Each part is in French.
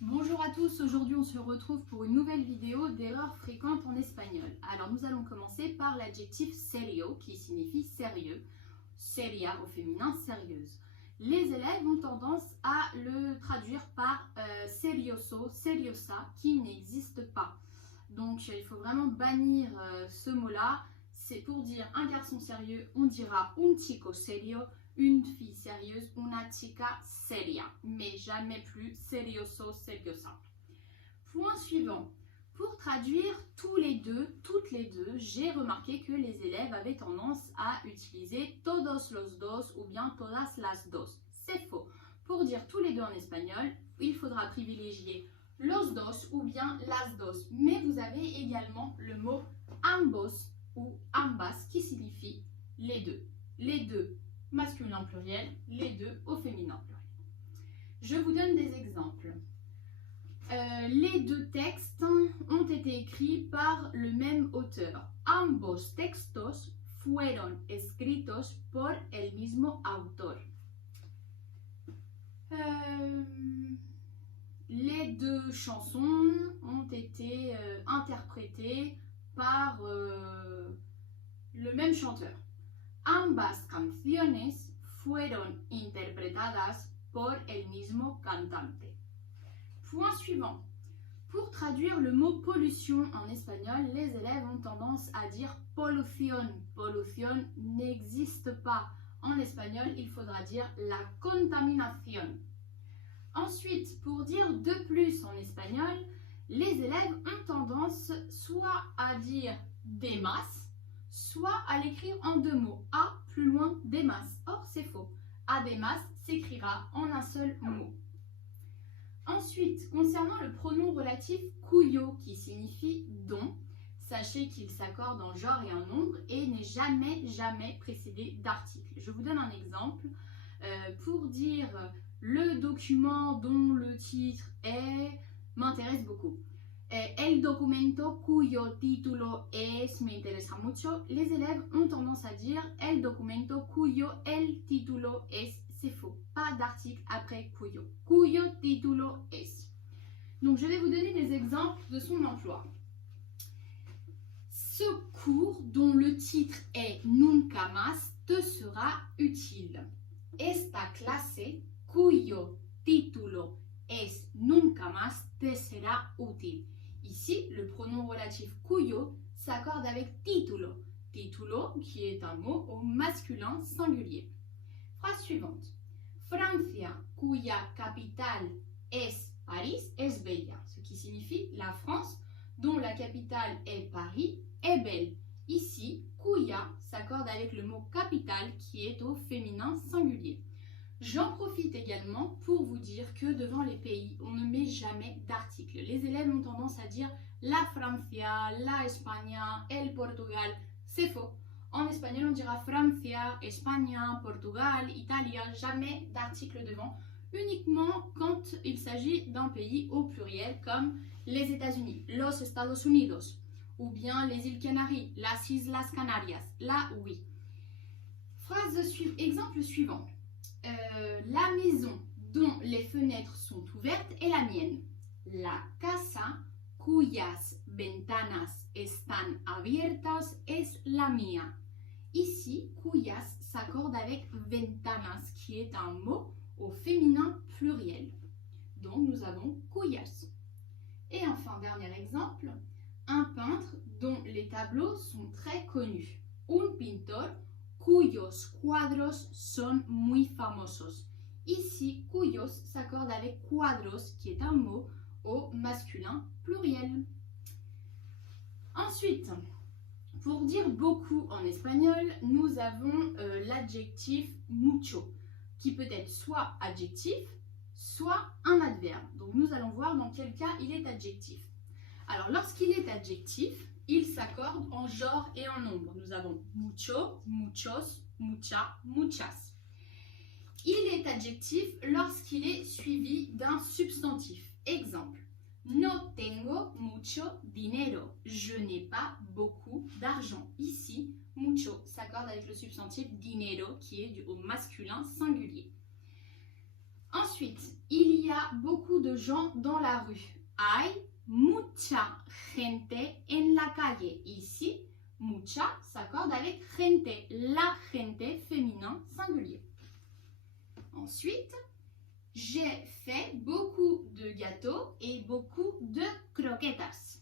Bonjour à tous, aujourd'hui on se retrouve pour une nouvelle vidéo d'erreurs fréquentes en espagnol. Alors nous allons commencer par l'adjectif serio qui signifie sérieux, seria au féminin, sérieuse. Les élèves ont tendance à le traduire par serioso, seriosa qui n'existe pas. Donc il faut vraiment bannir ce mot-là. C'est pour dire un garçon sérieux, on dira un chico serio. Une fille sérieuse, una chica seria, mais jamais plus serioso, seriosa. Point suivant. Pour traduire toutes les deux, j'ai remarqué que les élèves avaient tendance à utiliser todos los dos ou bien todas las dos. C'est faux. Pour dire tous les deux en espagnol, il faudra privilégier los dos ou bien las dos. Mais vous avez également le mot ambos ou ambas qui signifie les deux. Les deux masculin pluriel, les deux au féminin pluriel. Je vous donne des exemples. Les deux textes ont été écrits par le même auteur. Ambos textos fueron escritos por el mismo autor. Les deux chansons ont été interprétées par le même chanteur. Ambas canciones fueron interpretadas por el mismo cantante. Point suivant. Pour traduire le mot pollution en espagnol, les élèves ont tendance à dire polución. Polución n'existe pas. En espagnol, il faudra dire la contaminación. Ensuite, pour dire de plus en espagnol, les élèves ont tendance soit à dire de más, soit à l'écrire en deux mots, a plus loin des masses. Or, c'est faux. Además s'écrira en un seul mot. Ensuite, concernant le pronom relatif cuyo, qui signifie dont, sachez qu'il s'accorde en genre et en nombre et n'est jamais précédé d'article. Je vous donne un exemple. Pour dire le document dont le titre est, m'intéresse beaucoup. El documento cuyo título es me interesa mucho. Les élèves ont tendance à dire el documento cuyo el título es. C'est faux. Pas d'article après cuyo. Cuyo título es. Donc je vais vous donner des exemples de son emploi. Ce cours dont le titre est Nunca más te sera utile. Esta clase cuyo título es Nunca más te será útil. Ici, le pronom relatif cuyo s'accorde avec titulo. Titulo, qui est un mot au masculin singulier. Phrase suivante. Francia, cuya capital es París, es bella. Ce qui signifie la France, dont la capitale est Paris, est belle. Ici, cuya s'accorde avec le mot capital qui est au féminin singulier. J'en profite également pour vous dire que devant les pays, on ne met jamais d'article. Les élèves ont tendance à dire la Francia, la España, el Portugal. C'est faux. En espagnol, on dira Francia, España, Portugal, Italia. Jamais d'article devant. Uniquement quand il s'agit d'un pays au pluriel comme les États-Unis, los Estados Unidos, ou bien les îles Canaries, las Islas Canarias. Là, oui. Exemple suivant. La maison dont les fenêtres sont ouvertes est la mienne. La casa cuyas ventanas están abiertas es la mía. Ici, cuyas s'accorde avec ventanas, qui est un mot au féminin pluriel. Donc, nous avons cuyas. Et enfin, dernier exemple, un peintre dont les tableaux sont très connus. Un pintor cuyos cuadros son muy famosos. Ici, cuyos s'accorde avec cuadros, qui est un mot au masculin pluriel. Ensuite, pour dire beaucoup en espagnol, nous avons l'adjectif mucho, qui peut être soit adjectif, soit un adverbe. Donc nous allons voir dans quel cas il est adjectif. Alors lorsqu'il est adjectif, il s'accorde en genre et en nombre. Nous avons mucho, muchos, mucha, muchas. Il est adjectif lorsqu'il est suivi d'un substantif. Exemple, no tengo mucho dinero. Je n'ai pas beaucoup d'argent. Ici, mucho s'accorde avec le substantif dinero qui est au masculin singulier. Ensuite, Ensuite, il y a beaucoup de gens dans la rue. Hay mucha gente en la calle. Ici, mucha s'accorde avec gente, la gente féminin singulier. Ensuite, j'ai fait beaucoup de gâteaux et beaucoup de croquetas.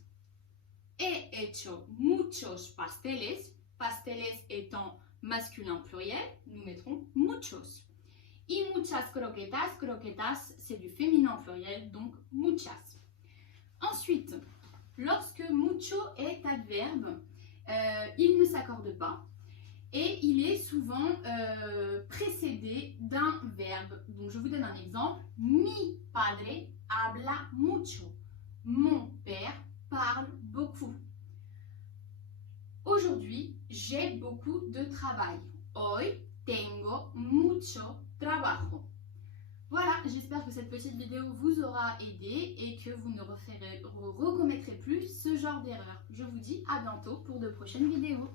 He hecho muchos pasteles, pasteles étant masculin pluriel, nous mettrons muchos. Y muchas croquetas, croquetas c'est du féminin pluriel, donc muchas. Ensuite, lorsque mucho est adverbe, il ne s'accorde pas et il est souvent précédé d'un verbe. Donc je vous donne un exemple. Mi padre habla mucho. Mon père parle beaucoup. Aujourd'hui, j'ai beaucoup de travail. Hoy tengo mucho trabajo. Voilà, j'espère que cette petite vidéo vous aura aidé et que vous ne recommettrez plus ce genre d'erreur. Je vous dis à bientôt pour de prochaines vidéos.